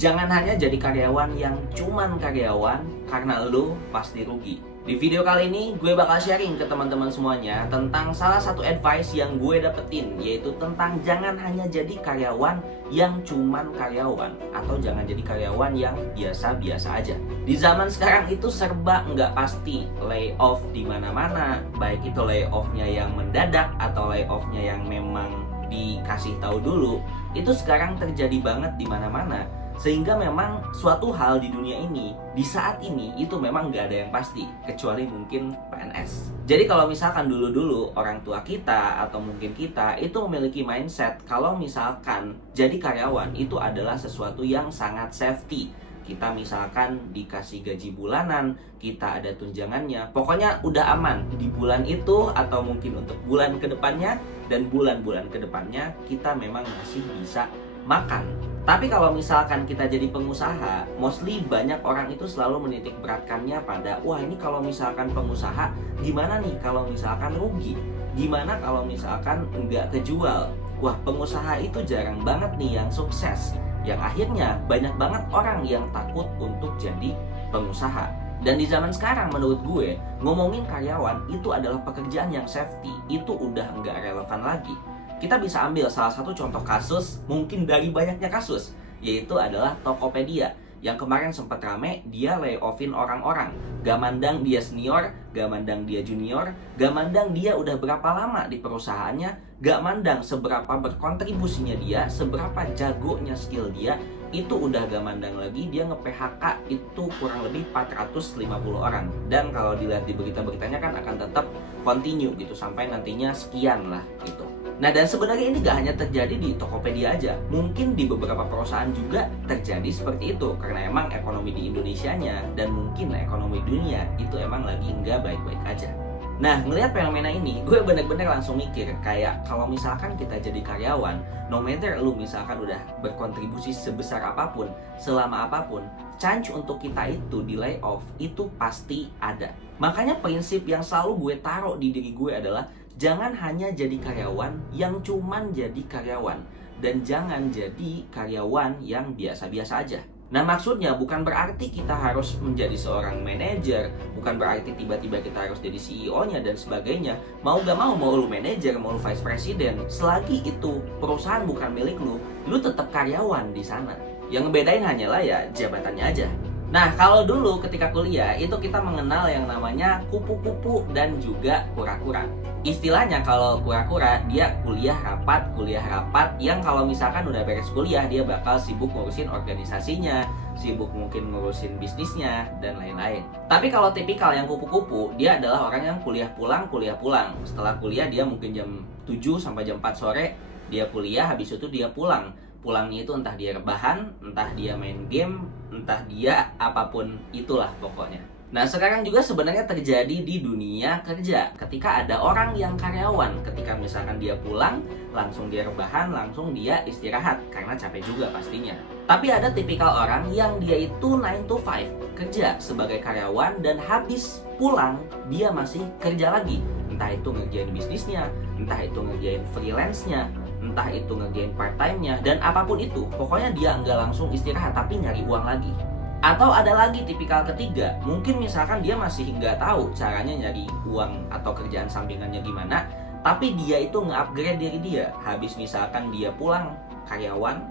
Jangan hanya jadi karyawan yang cuman karyawan, karena lu pasti rugi. Di video kali ini gue bakal sharing ke teman-teman semuanya tentang salah satu advice yang gue dapetin, yaitu tentang jangan hanya jadi karyawan yang cuman karyawan, atau jangan jadi karyawan yang biasa-biasa aja. Di zaman sekarang itu serba nggak pasti, layoff di mana-mana, baik itu layoffnya yang mendadak atau layoffnya yang memang dikasih tahu dulu, itu sekarang terjadi banget di mana-mana. Sehingga memang suatu hal di dunia ini, di saat ini, itu memang nggak ada yang pasti, kecuali mungkin PNS. Jadi kalau misalkan dulu-dulu orang tua kita atau mungkin kita itu memiliki mindset kalau misalkan jadi karyawan itu adalah sesuatu yang sangat safety. Kita misalkan dikasih gaji bulanan, kita ada tunjangannya, pokoknya udah aman di bulan itu atau mungkin untuk bulan kedepannya dan bulan-bulan kedepannya kita memang masih bisa makan. Tapi kalau misalkan kita jadi pengusaha, mostly banyak orang itu selalu menitik beratkannya pada, wah ini kalau misalkan pengusaha, gimana nih kalau misalkan rugi? Gimana kalau misalkan nggak kejual? Wah, pengusaha itu jarang banget nih yang sukses. Yang akhirnya banyak banget orang yang takut untuk jadi pengusaha. Dan di zaman sekarang menurut gue, ngomongin karyawan itu adalah pekerjaan yang safety, itu udah nggak relevan lagi. Kita bisa ambil salah satu contoh kasus, mungkin dari banyaknya kasus, yaitu adalah Tokopedia. Yang kemarin sempat rame, dia layoffin orang-orang. Gak mandang dia senior, gak mandang dia junior, gak mandang dia udah berapa lama di perusahaannya, gak mandang seberapa berkontribusinya dia, seberapa jagonya skill dia, itu udah gak mandang lagi, dia nge-PHK itu kurang lebih 450 orang. Dan kalau dilihat di berita-beritanya kan akan tetap continue gitu, sampai nantinya sekian lah gitu. Nah, dan sebenarnya ini gak hanya terjadi di Tokopedia aja, mungkin di beberapa perusahaan juga terjadi seperti itu, karena emang ekonomi di Indonesianya dan mungkin ekonomi dunia itu emang lagi nggak baik-baik aja. Nah, ngelihat fenomena ini, gue bener-bener langsung mikir, kayak kalau misalkan kita jadi karyawan, no matter lu misalkan udah berkontribusi sebesar apapun, selama apapun, chance untuk kita itu di layoff itu pasti ada. Makanya prinsip yang selalu gue taruh di diri gue adalah, jangan hanya jadi karyawan yang cuman jadi karyawan, dan jangan jadi karyawan yang biasa-biasa aja. Nah, maksudnya bukan berarti kita harus menjadi seorang manajer, bukan berarti tiba-tiba kita harus jadi CEO-nya dan sebagainya. Mau gak mau lu manajer, mau lu vice president, selagi itu perusahaan bukan milik lu tetap karyawan di sana. Yang ngebedain hanyalah ya jabatannya aja. Nah, kalau dulu ketika kuliah itu kita mengenal yang namanya kupu-kupu dan juga kura-kura. Istilahnya kalau kura-kura dia kuliah rapat, yang kalau misalkan udah beres kuliah dia bakal sibuk ngurusin organisasinya, sibuk mungkin ngurusin bisnisnya dan lain-lain. Tapi kalau tipikal yang kupu-kupu, dia adalah orang yang kuliah pulang. Setelah kuliah dia mungkin jam 7 sampai jam 4 sore dia kuliah, habis itu dia pulang. Pulangnya itu entah dia rebahan, entah dia main game, entah dia apapun itulah pokoknya. Nah, sekarang juga sebenarnya terjadi di dunia kerja. Ketika ada orang yang karyawan, ketika misalkan dia pulang, langsung dia rebahan, langsung dia istirahat, karena capek juga pastinya. Tapi ada tipikal orang yang dia itu 9 to 5, kerja sebagai karyawan, dan habis pulang, dia masih kerja lagi. Entah itu ngerjain bisnisnya, entah itu ngerjain freelance-nya, entah itu ngerjain part-time-nya, dan apapun itu, pokoknya dia nggak langsung istirahat, tapi nyari uang lagi. Atau ada lagi tipikal ketiga, mungkin misalkan dia masih nggak tahu caranya nyari uang atau kerjaan sampingannya gimana, tapi dia itu nge-upgrade diri dia. Habis misalkan dia pulang karyawan,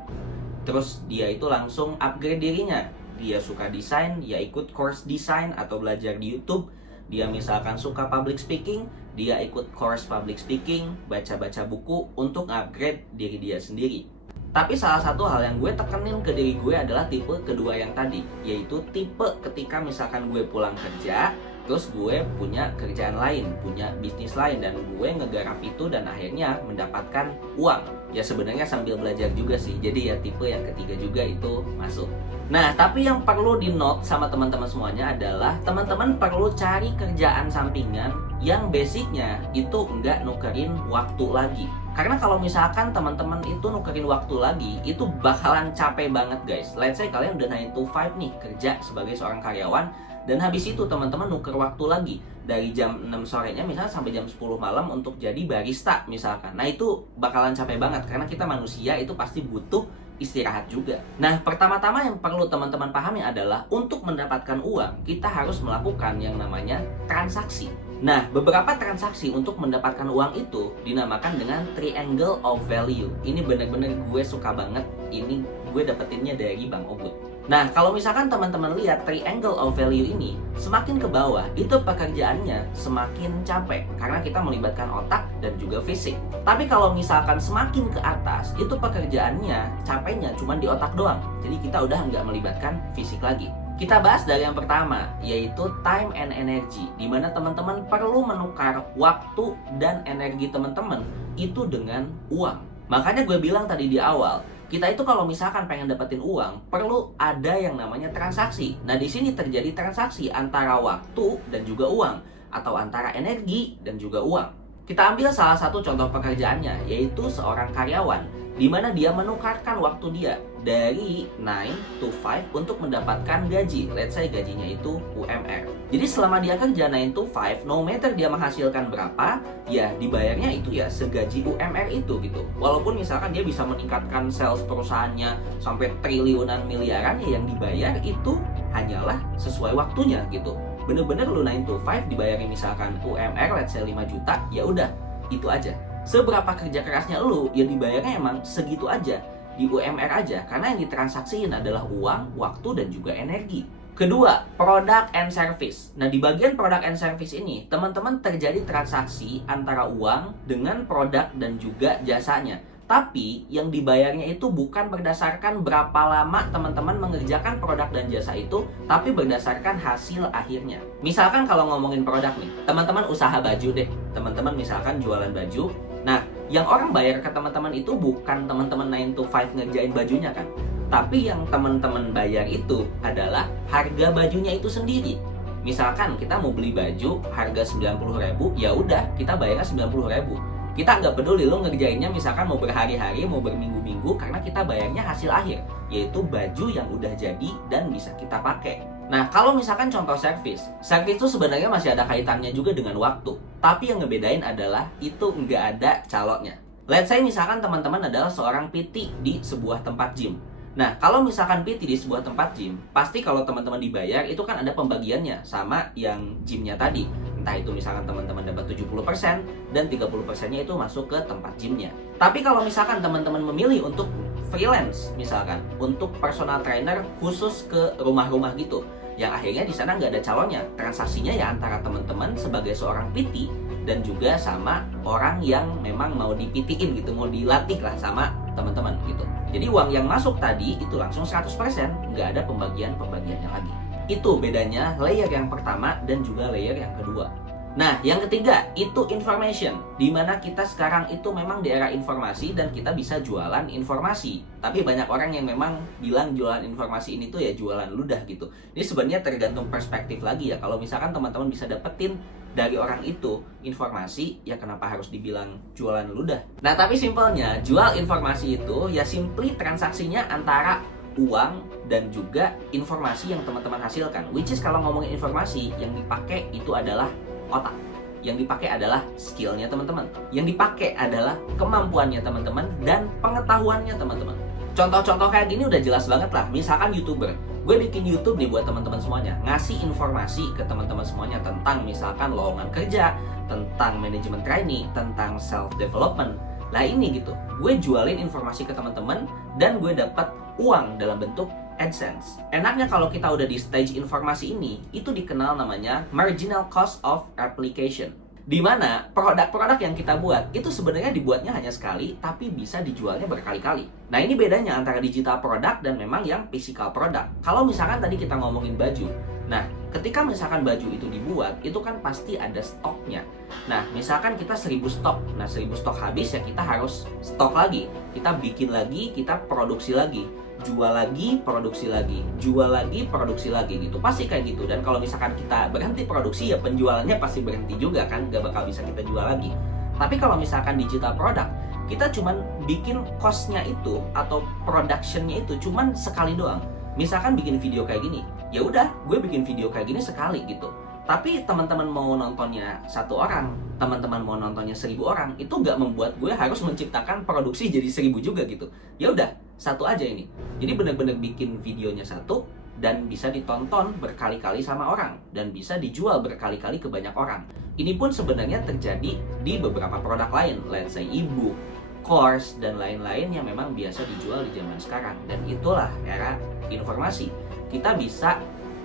terus dia itu langsung upgrade dirinya. Dia suka desain, ya ikut course desain atau belajar di YouTube. Dia misalkan suka public speaking, dia ikut course public speaking, baca-baca buku untuk upgrade diri dia sendiri. Tapi salah satu hal yang gue tekenin ke diri gue adalah tipe kedua yang tadi, yaitu tipe ketika misalkan gue pulang kerja, terus gue punya kerjaan lain, punya bisnis lain, dan gue ngegarap itu dan akhirnya mendapatkan uang. Ya sebenarnya sambil belajar juga sih, jadi ya tipe yang ketiga juga itu masuk. Nah, tapi yang perlu di note sama teman-teman semuanya adalah teman-teman perlu cari kerjaan sampingan yang basicnya itu nggak nukerin waktu lagi. Karena kalau misalkan teman-teman itu nukerin waktu lagi, itu bakalan capek banget guys. Let's say kalian udah 9 to 5 nih kerja sebagai seorang karyawan, dan habis itu teman-teman nuker waktu lagi dari jam 6 sorenya misalnya sampai jam 10 malam untuk jadi barista misalkan. Nah itu bakalan capek banget karena kita manusia itu pasti butuh istirahat juga. Nah, pertama-tama yang perlu teman-teman pahami adalah untuk mendapatkan uang, kita harus melakukan yang namanya transaksi. Nah, beberapa transaksi untuk mendapatkan uang itu dinamakan dengan triangle of value. Ini benar-benar gue suka banget. Ini gue dapetinnya dari Bang Obud. Nah, kalau misalkan teman-teman lihat triangle of value ini, semakin ke bawah, itu pekerjaannya semakin capek karena kita melibatkan otak dan juga fisik. Tapi kalau misalkan semakin ke atas, itu pekerjaannya capeknya cuma di otak doang. Jadi kita udah nggak melibatkan fisik lagi. Kita bahas dari yang pertama, yaitu time and energy, di mana teman-teman perlu menukar waktu dan energi teman-teman itu dengan uang. Makanya gue bilang tadi di awal, kita itu kalau misalkan pengen dapetin uang, perlu ada yang namanya transaksi. Nah, di sini terjadi transaksi antara waktu dan juga uang, atau antara energi dan juga uang. Kita ambil salah satu contoh pekerjaannya, yaitu seorang karyawan, di mana dia menukarkan waktu dia dari 9 to 5 untuk mendapatkan gaji. Let's say gajinya itu UMR. Jadi selama dia kerja 9 to 5, no matter dia menghasilkan berapa, ya dibayarnya itu ya segaji UMR itu gitu. Walaupun misalkan dia bisa meningkatkan sales perusahaannya sampai triliunan miliaran, ya yang dibayar itu hanyalah sesuai waktunya gitu. Bener-bener lu 9 to 5 dibayarin misalkan UMR let's say 5 juta, ya udah itu aja. Seberapa kerja kerasnya lu, ya dibayarnya emang segitu aja, di UMR aja, karena yang ditransaksiin adalah uang, waktu, dan juga energi. Kedua, product and service. Nah, di bagian product and service ini, teman-teman terjadi transaksi antara uang dengan produk dan juga jasanya. Tapi yang dibayarnya itu bukan berdasarkan berapa lama teman-teman mengerjakan produk dan jasa itu, tapi berdasarkan hasil akhirnya. Misalkan kalau ngomongin produk nih, teman-teman usaha baju deh. Teman-teman misalkan jualan baju. Nah, yang orang bayar ke teman-teman itu bukan teman-teman 9 to 5 ngerjain bajunya kan. Tapi yang teman-teman bayar itu adalah harga bajunya itu sendiri. Misalkan kita mau beli baju harga 90.000, ya udah kita bayarnya 90.000. Kita nggak peduli lo ngerjainnya misalkan mau berhari-hari, mau berminggu-minggu, karena kita bayarnya hasil akhir, yaitu baju yang udah jadi dan bisa kita pakai. Nah, kalau misalkan contoh servis itu sebenarnya masih ada kaitannya juga dengan waktu. Tapi yang ngebedain adalah itu nggak ada calonnya. Let's say misalkan teman-teman adalah seorang PT di sebuah tempat gym. Nah, kalau misalkan PT di sebuah tempat gym, pasti kalau teman-teman dibayar, itu kan ada pembagiannya sama yang gymnya tadi. Entah itu misalkan teman-teman dapat 70% dan 30%-nya itu masuk ke tempat gymnya. Tapi kalau misalkan teman-teman memilih untuk freelance, misalkan untuk personal trainer khusus ke rumah-rumah gitu, yang akhirnya di sana nggak ada calonnya, transaksinya ya antara teman-teman sebagai seorang PT dan juga sama orang yang memang mau di-PT-in gitu, mau dilatih lah sama teman-teman gitu. Jadi uang yang masuk tadi itu langsung 100%, nggak ada pembagiannya lagi. Itu bedanya layer yang pertama dan juga layer yang kedua. Nah, yang ketiga itu information, di mana kita sekarang itu memang di era informasi dan kita bisa jualan informasi. Tapi banyak orang yang memang bilang jualan informasi ini tuh ya jualan ludah gitu. Ini sebenarnya tergantung perspektif lagi ya. Kalau misalkan teman-teman bisa dapetin dari orang itu informasi, ya kenapa harus dibilang jualan ludah? Nah, tapi simpelnya jual informasi itu ya simply transaksinya antara uang dan juga informasi yang teman-teman hasilkan. Which is kalau ngomongin informasi, yang dipakai itu adalah otak. Yang dipakai adalah skillnya teman-teman. Yang dipakai adalah kemampuannya teman-teman dan pengetahuannya teman-teman. Contoh-contoh kayak gini udah jelas banget lah. Misalkan YouTuber, gue bikin YouTube nih buat teman-teman semuanya, ngasih informasi ke teman-teman semuanya tentang misalkan lowongan kerja, tentang manajemen training, tentang self development. Lah ini gitu, gue jualin informasi ke teman-teman dan gue dapat uang dalam bentuk AdSense. Enaknya kalau kita udah di stage informasi ini, itu dikenal namanya marginal cost of application. Di mana produk-produk yang kita buat itu sebenarnya dibuatnya hanya sekali, tapi bisa dijualnya berkali-kali. Nah, ini bedanya antara digital product dan memang yang physical product. Kalau misalkan tadi kita ngomongin baju, nah ketika misalkan baju itu dibuat, itu kan pasti ada stoknya. Nah, misalkan kita 1000 stok. Nah, 1000 stok habis ya kita harus stok lagi. Kita bikin lagi, kita produksi lagi. Jual lagi, produksi lagi. Jual lagi, produksi lagi gitu. Pasti kayak gitu. Dan kalau misalkan kita berhenti produksi, ya penjualannya pasti berhenti juga kan. Gak bakal bisa kita jual lagi. Tapi kalau misalkan digital product, kita cuman bikin cost-nya itu atau production-nya itu cuman sekali doang. Misalkan bikin video kayak gini, ya udah, gue bikin video kayak gini sekali gitu. Tapi teman-teman mau nontonnya 1 orang, teman-teman mau nontonnya 1000 orang, itu gak membuat gue harus menciptakan produksi jadi 1000 juga gitu. Ya udah, satu aja ini. Jadi bener-bener bikin videonya satu dan bisa ditonton berkali-kali sama orang dan bisa dijual berkali-kali ke banyak orang. Ini pun sebenarnya terjadi di beberapa produk lain, let's say ebook, course, dan lain-lain yang memang biasa dijual di zaman sekarang. Dan itulah era informasi. Kita bisa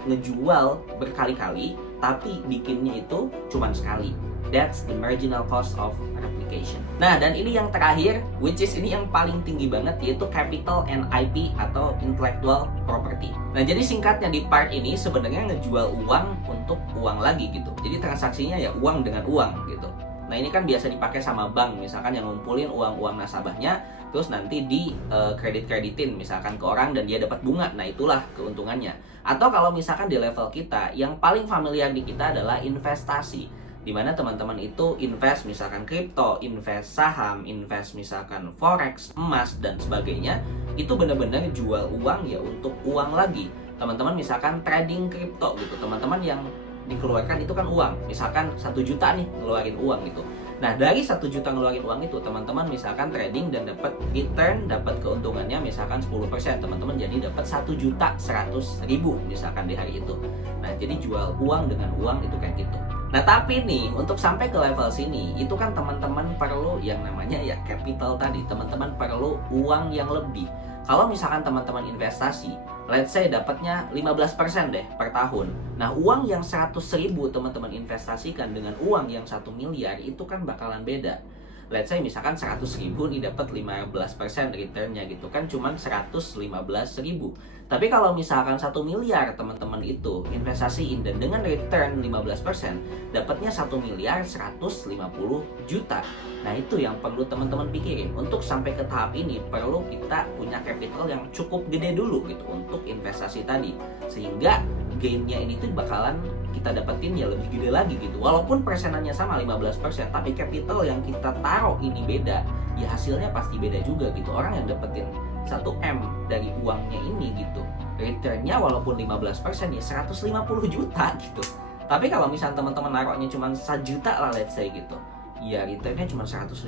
ngejual berkali-kali, tapi bikinnya itu cuma sekali. That's the marginal cost of replication. Nah, dan ini yang terakhir, which is ini yang paling tinggi banget, yaitu capital and IP atau intellectual property. Nah, jadi singkatnya di part ini sebenarnya ngejual uang untuk uang lagi gitu. Jadi transaksinya ya uang dengan uang gitu. Nah, ini kan biasa dipakai sama bank, misalkan yang ngumpulin uang-uang nasabahnya, terus nanti di kredit-kreditin misalkan ke orang dan dia dapat bunga. Nah, itulah keuntungannya. Atau kalau misalkan di level kita, yang paling familiar di kita adalah investasi, di mana teman-teman itu invest misalkan kripto, invest saham, invest misalkan forex, emas, dan sebagainya. Itu benar-benar jual uang ya untuk uang lagi. Teman-teman misalkan trading kripto gitu, teman-teman yang dikeluarkan itu kan uang, misalkan 1 juta nih ngeluarin uang gitu. Nah, dari 1 juta ngeluarin uang itu, teman-teman misalkan trading dan dapat return, dapat keuntungannya misalkan 10%, teman-teman jadi dapat 1.100.000 misalkan di hari itu. Nah, jadi jual uang dengan uang itu kayak gitu. Nah, tapi nih, untuk sampai ke level sini, itu kan teman-teman perlu yang namanya ya capital tadi. Teman-teman perlu uang yang lebih. Kalau misalkan teman-teman investasi, let's say dapatnya 15% deh per tahun. Nah, uang yang 100.000 teman-teman investasikan dengan uang yang 1 miliar itu kan bakalan beda. Let's say misalkan 100.000 nih dapat 15% returnnya gitu kan, cuman 115.000. Tapi kalau misalkan 1 miliar teman-teman itu investasiin dan dengan return 15%, dapatnya 1 miliar 150 juta. Nah, itu yang perlu teman-teman pikirin. Untuk sampai ke tahap ini perlu kita punya capital yang cukup gede dulu gitu untuk investasi tadi. Sehingga gainnya ini tuh bakalan kita dapetin ya lebih gede lagi gitu. Walaupun persenannya sama 15%, tapi capital yang kita taruh ini beda, ya hasilnya pasti beda juga gitu. Orang yang dapetin 1M dari uangnya ini gitu, returnnya walaupun 15% ya 150 juta gitu. Tapi kalau misalnya teman-teman naruhnya cuma 1 juta lah let's say gitu, ya returnnya cuma 150.000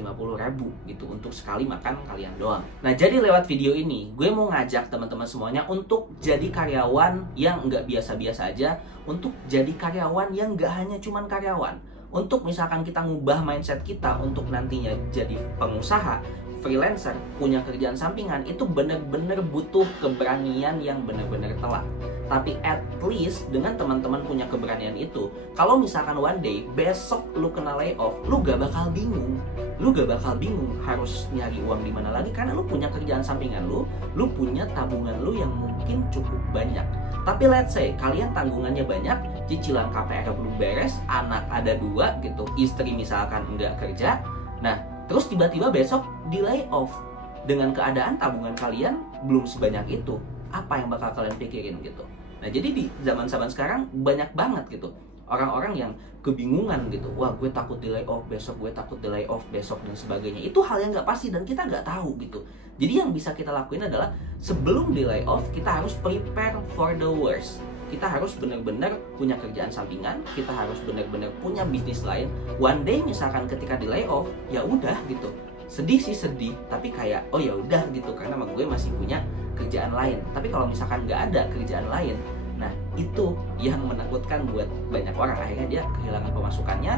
gitu untuk sekali makan kalian doang. Nah, jadi lewat video ini gue mau ngajak teman-teman semuanya untuk jadi karyawan yang nggak biasa-biasa aja, untuk jadi karyawan yang nggak hanya cuman karyawan. Untuk misalkan kita ngubah mindset kita untuk nantinya jadi pengusaha, freelancer, punya kerjaan sampingan, itu bener-bener butuh keberanian yang bener-bener telak. Tapi at least dengan teman-teman punya keberanian itu, kalau misalkan one day besok lu kena layoff, lu gak bakal bingung. Lu gak bakal bingung harus nyari uang di mana lagi, karena lu punya kerjaan sampingan lu punya tabungan lu yang mungkin cukup banyak. Tapi let's say kalian tanggungannya banyak, cicilan KPR belum beres, anak ada 2 gitu, istri misalkan nggak kerja. Nah, terus tiba-tiba besok di layoff dengan keadaan tabungan kalian belum sebanyak itu, apa yang bakal kalian pikirin gitu. Nah, jadi di zaman-zaman sekarang banyak banget gitu orang-orang yang kebingungan gitu. Wah, gue takut di layoff besok, gue takut di layoff besok dan sebagainya. Itu hal yang nggak pasti dan kita nggak tahu gitu. Jadi yang bisa kita lakuin adalah sebelum di layoff kita harus prepare for the worst. Kita harus benar-benar punya kerjaan sampingan, kita harus benar-benar punya bisnis lain. One day misalkan ketika di layoff, ya udah gitu. Sedih sih sedih, tapi kayak oh ya udah gitu karena gue masih punya kerjaan lain. Tapi kalau misalkan nggak ada kerjaan lain, nah itu yang menakutkan buat banyak orang. Akhirnya dia kehilangan pemasukannya,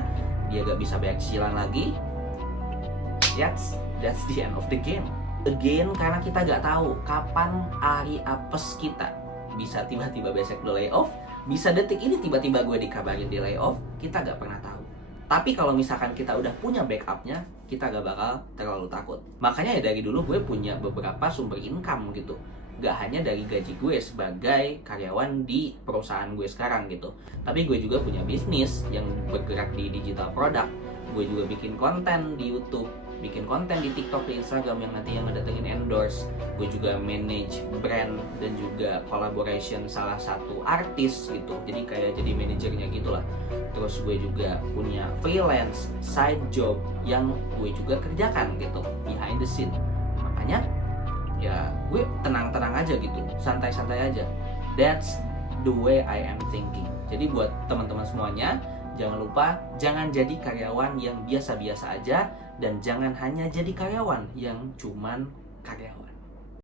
dia gak bisa bayar cicilan lagi. That's the end of the game. Again, karena kita gak tahu kapan hari apes kita. Bisa tiba-tiba besok di layoff, bisa detik ini tiba-tiba gue dikabarin di layoff, kita gak pernah tahu. Tapi kalau misalkan kita udah punya backupnya, kita gak bakal terlalu takut. Makanya ya dari dulu gue punya beberapa sumber income gitu. Gak hanya dari gaji gue sebagai karyawan di perusahaan gue sekarang gitu, tapi gue juga punya bisnis yang bergerak di digital product. Gue juga bikin konten di YouTube, bikin konten di TikTok, di Instagram yang nanti yang ngedatengin endorse. Gue juga manage brand dan juga collaboration salah satu artis gitu, jadi kayak jadi manajernya gitulah. Terus gue juga punya freelance side job yang gue juga kerjakan gitu behind the scene. Makanya ya gue tenang-tenang aja gitu, santai-santai aja. That's the way I am thinking. Jadi buat teman-teman semuanya, jangan lupa jangan jadi karyawan yang biasa-biasa aja, dan jangan hanya jadi karyawan yang cuman karyawan.